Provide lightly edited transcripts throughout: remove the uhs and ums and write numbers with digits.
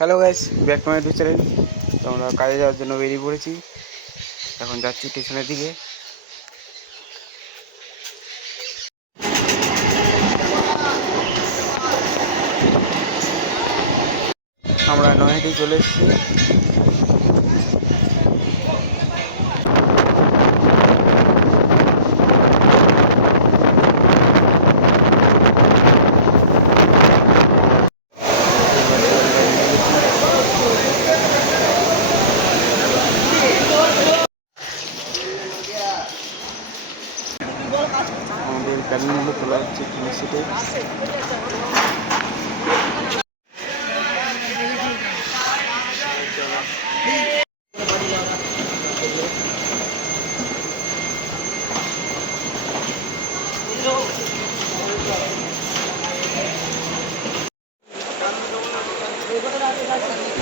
Hello guys, back to my YouTube channel. তো আমরা কাজে যাওয়ার জন্য বেরিয়ে পড়েছি। এখন যাচ্ছি স্টেশনের দিকে। আমরা নৈহাটি চলে এসেছি। আমাদের ব্যাগগুলো তোলা হচ্ছে ট্রেনের সিটে।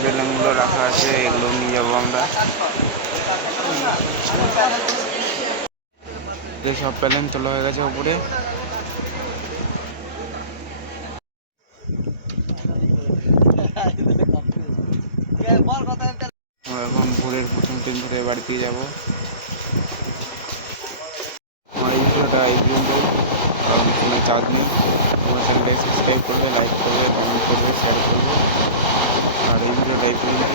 বেলুনগুলো রাখা আছে, এগুলো নিয়ে যাবো আমরা। সব প্যালেন তোলা হয়ে গেছে উপরে। আমরা এখন ভোরের প্রথম ট্রেন ধরে বাড়িতে যাবো। আমার এই ভিডিওটা এই পর্যন্ত, কারণ ফোনে চার্জ নেই। তোমার চ্যানেলটাকে সাবস্ক্রাইব করবে, লাইক করবে, কমেন্ট করবে, শেয়ার করবে। আর এই ভিডিওটা এই পর্যন্ত।